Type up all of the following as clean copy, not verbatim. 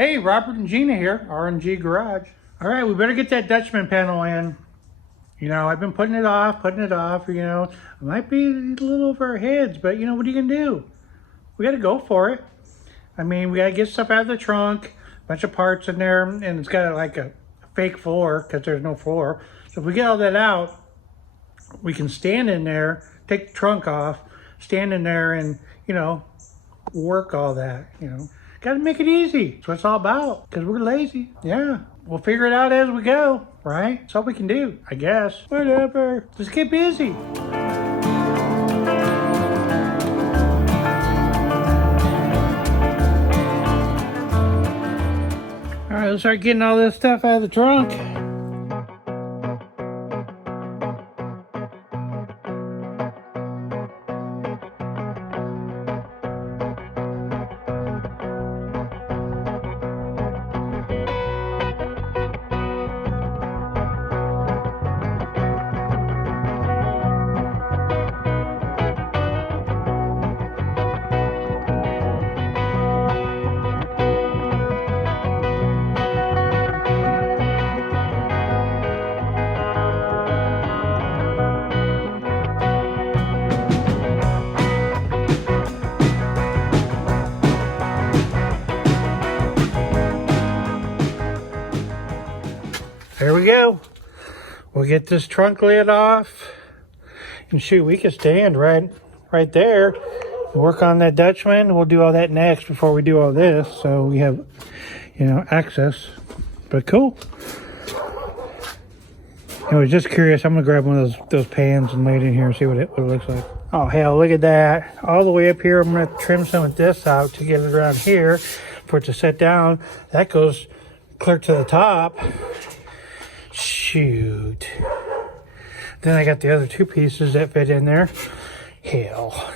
Hey, Robert and Gina here, R&G Garage. All right, we better get that Dutchman panel in. You know, I've been putting it off, you know. It might be a little over our heads, but you know, what are you gonna do? We gotta go for it. I mean, we gotta get stuff out of the trunk, a bunch of parts in there, and it's got like a fake floor because there's no floor. So if we get all that out, we can stand in there, take the trunk off, stand in there and, you know, work all that, you know. Gotta make it easy. That's what it's all about, because we're lazy. Yeah, we'll figure it out as we go, right? That's all we can do, I guess. Whatever, just get busy. All right, let's start getting all this stuff out of the trunk. There we go. We'll get this trunk lid off. And shoot, we can stand right there. Work on that Dutchman. We'll do all that next before we do all this. So we have, you know, access. But cool. I was just curious. I'm gonna grab one of those pans and lay it in here and see what it looks like. Oh hell, look at that. All the way up here, I'm gonna trim some of this out to get it around here for it to set down. That goes clear to the top. Shoot. Then I got the other two pieces that fit in there. Hell.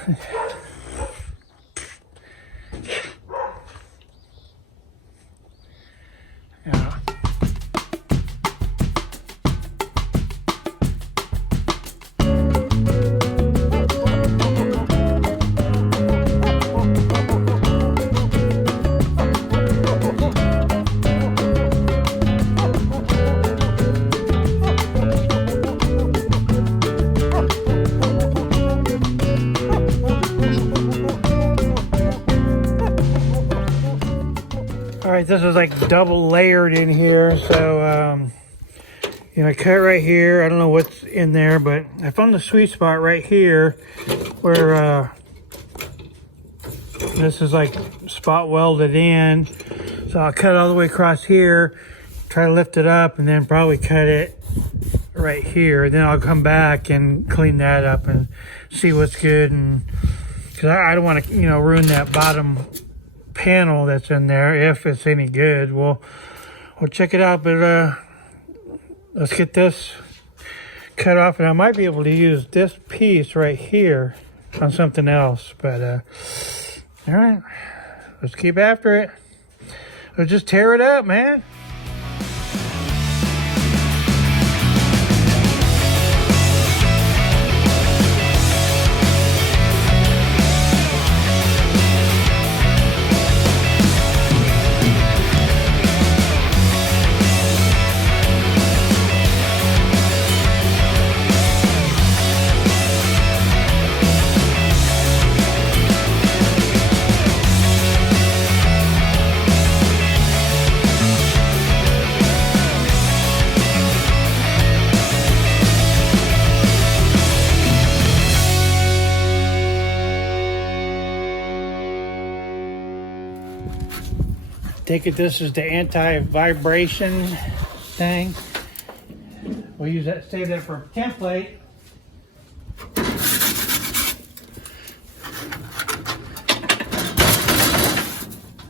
Yeah. All right, this is like double layered in here. So, you know, I cut right here. I don't know what's in there, but I found the sweet spot right here where this is like spot welded in. So I'll cut all the way across here, try to lift it up, and then probably cut it right here. Then I'll come back and clean that up and see what's good. And because I don't want to, you know, ruin that bottom panel that's in there. If it's any good, we'll check it out. But let's get this cut off, and I might be able to use this piece right here on something else. But all right, let's keep after it. Let's just tear it up, man. Take it, this is the anti-vibration thing. We'll use that, save that for a template.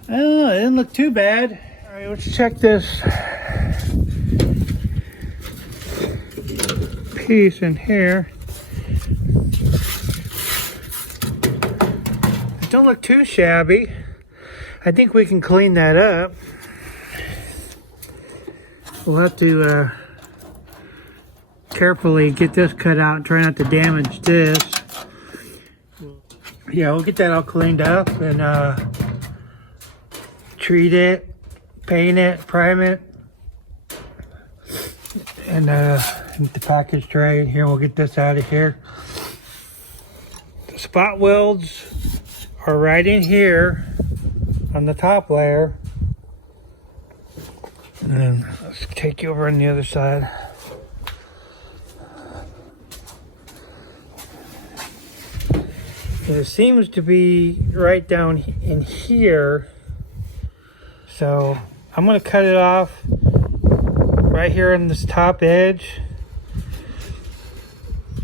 I don't know, it didn't look too bad. All right, let's check this piece in here. It don't look too shabby. I think we can clean that up. We'll have to carefully get this cut out and try not to damage this. Yeah, we'll get that all cleaned up and treat it paint it, prime it, and the package tray. Here, we'll get this out of here. The spot welds are right in here on the top layer. And then let's take you over on the other side. It seems to be right down in here. So I'm going to cut it off right here on this top edge.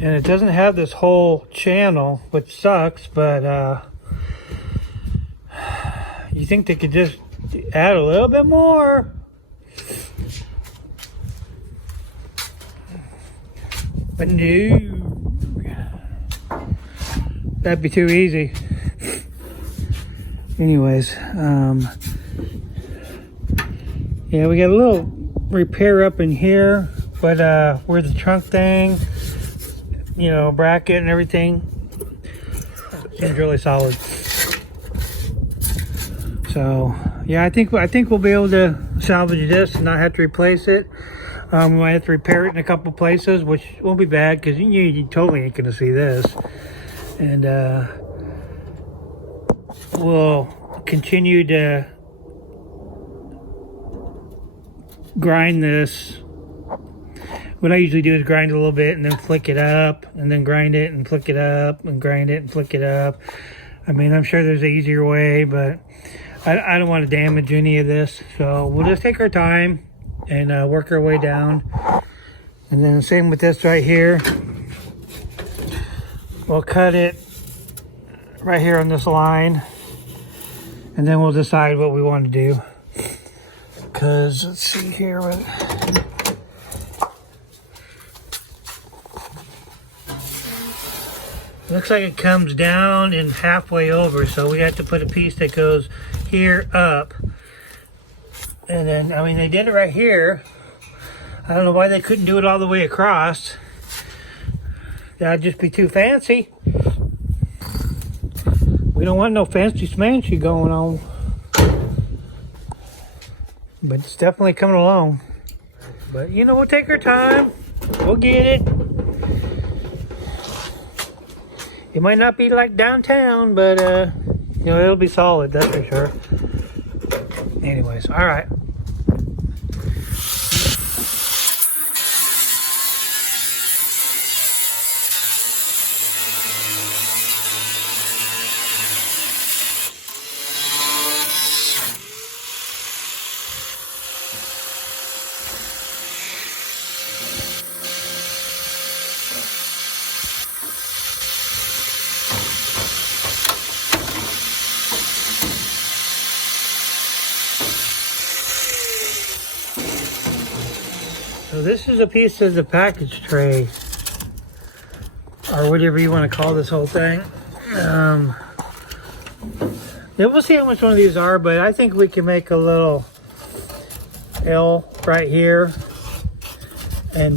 And it doesn't have this whole channel, which sucks, but you think they could just add a little bit more. But no. That'd be too easy. Anyways, yeah, we got a little repair up in here, but where the trunk thing, you know, bracket and everything is really solid. So yeah, I think we'll be able to salvage this and not have to replace it. We might have to repair it in a couple places, which won't be bad because you totally ain't gonna see this. And we'll continue to grind this. What I usually do is grind a little bit and then flick it up, and then grind it and flick it up, and grind it and flick it up. I mean, I'm sure there's an easier way, but I don't want to damage any of this. So we'll just take our time and work our way down. And then the same with this right here. We'll cut it right here on this line, and then we'll decide what we want to do. Because let's see here. Looks like it comes down and halfway over, so we have to put a piece that goes here up. And then, I mean, they did it right here. I don't know why they couldn't do it all the way across. That'd just be too fancy. We don't want no fancy smancy going on. But it's definitely coming along. But you know, we'll take our time. We'll get it. It might not be like downtown, but you know, it'll be solid, that's for sure. Anyways, all right. So this is a piece of the package tray, or whatever you want to call this whole thing. Yeah, we'll see how much one of these are, but I think we can make a little L right here. And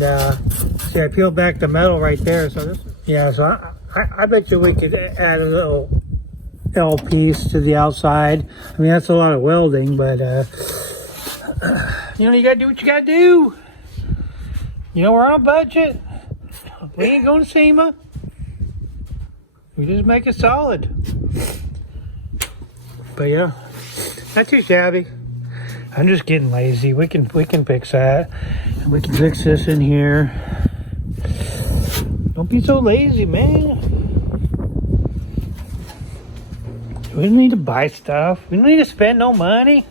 see, I peeled back the metal right there. So this, yeah, so I bet you we could add a little L piece to the outside. I mean, that's a lot of welding, but you know, you gotta do what you gotta do. You know, we're on a budget. We ain't going to SEMA. We just make it solid. But yeah, not too shabby. I'm just getting lazy. We can fix that. We can fix this in here. Don't be so lazy, man. We don't need to buy stuff. We don't need to spend no money.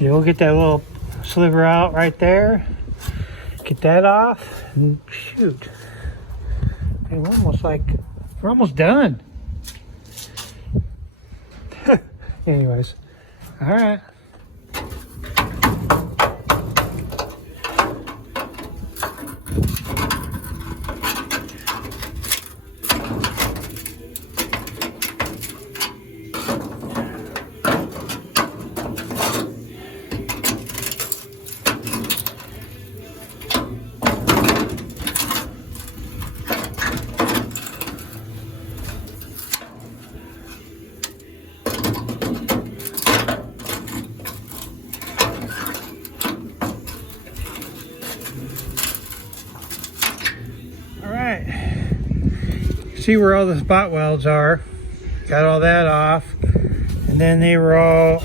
You'll get that little sliver out right there. Get that off, and shoot. Hey, we're almost done. Anyways, all right. see where all the spot welds are. Got all that off. And then they were all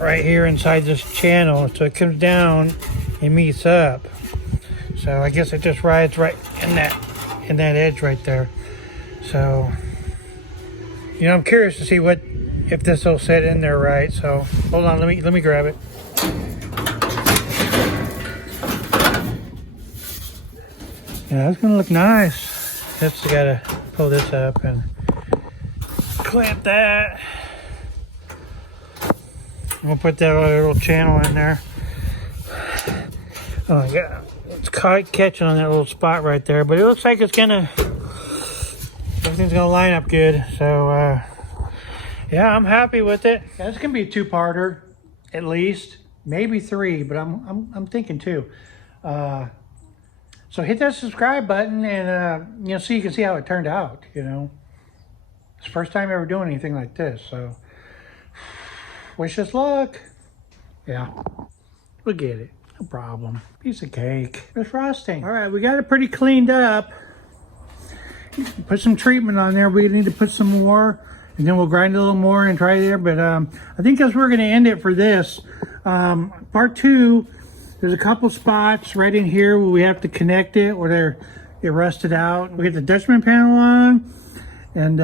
right here inside this channel. So it comes down and meets up. So I guess it just rides right in that edge right there. So, you know, I'm curious to see if this will sit in there right. So hold on, let me grab it. Yeah, that's gonna look nice. Just gotta pull this up and clamp that. We'll put that little channel in there. Oh yeah, it's catching on that little spot right there, but it looks like everything's gonna line up good. So yeah, I'm happy with it. Yeah, this can be a two-parter, at least, maybe three, but I'm thinking two. So hit that subscribe button and you know, so you can see how it turned out. You know, it's the first time ever doing anything like this. So wish us luck. Yeah, we'll get it. No problem. Piece of cake. It's frosting. All right, we got it pretty cleaned up. Put some treatment on there. We need to put some more, and then we'll grind a little more and try there. But I think that's where we're going to end it for this. Part 2. There's a couple spots right in here where we have to connect it, where it rusted out. We get the Dutchman panel on, and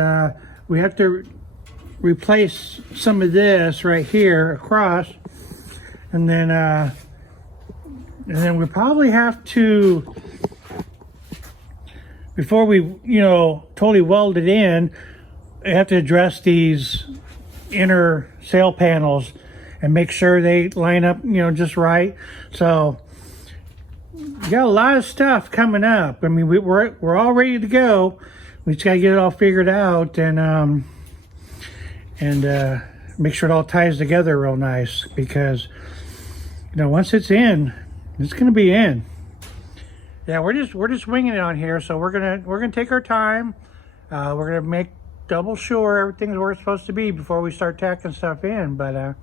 we have to replace some of this right here across, and then we probably have to, before we, you know, totally weld it in, we have to address these inner sail panels and make sure they line up, you know, just right. So we got a lot of stuff coming up. I mean, we're all ready to go. We just gotta get it all figured out and make sure it all ties together real nice, because you know, once it's in, it's gonna be in. Yeah, we're just winging it on here, so we're gonna take our time. We're gonna make double sure everything's where it's supposed to be before we start tacking stuff in. But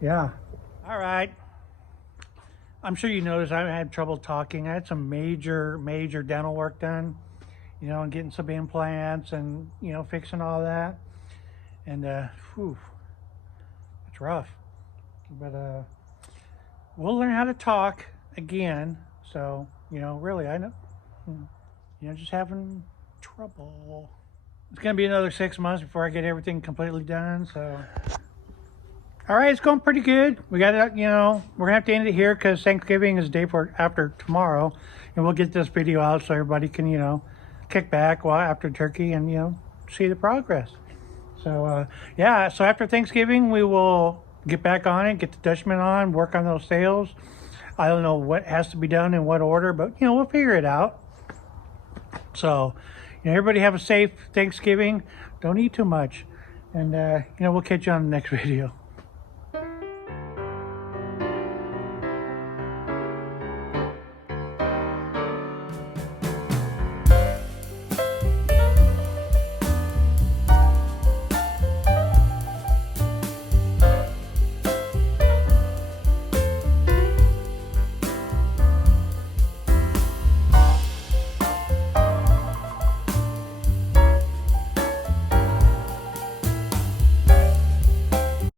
yeah. All right. I'm sure you noticed I had trouble talking. I had some major dental work done, you know, and getting some implants and, you know, fixing all that. And whew, it's rough. But we'll learn how to talk again. So, you know, really, I know, you know, just having trouble. It's gonna be another 6 months before I get everything completely done. So all right, it's going pretty good. We got it, you know, we're gonna have to end it here because Thanksgiving is the day after tomorrow, and we'll get this video out so everybody can, you know, kick back while after turkey and, you know, see the progress. So yeah, so after Thanksgiving we will get back on it, get the Dutchman on, work on those sails. I don't know what has to be done in what order, but you know, we'll figure it out. So, you know, everybody have a safe Thanksgiving. Don't eat too much, and you know, we'll catch you on the next video.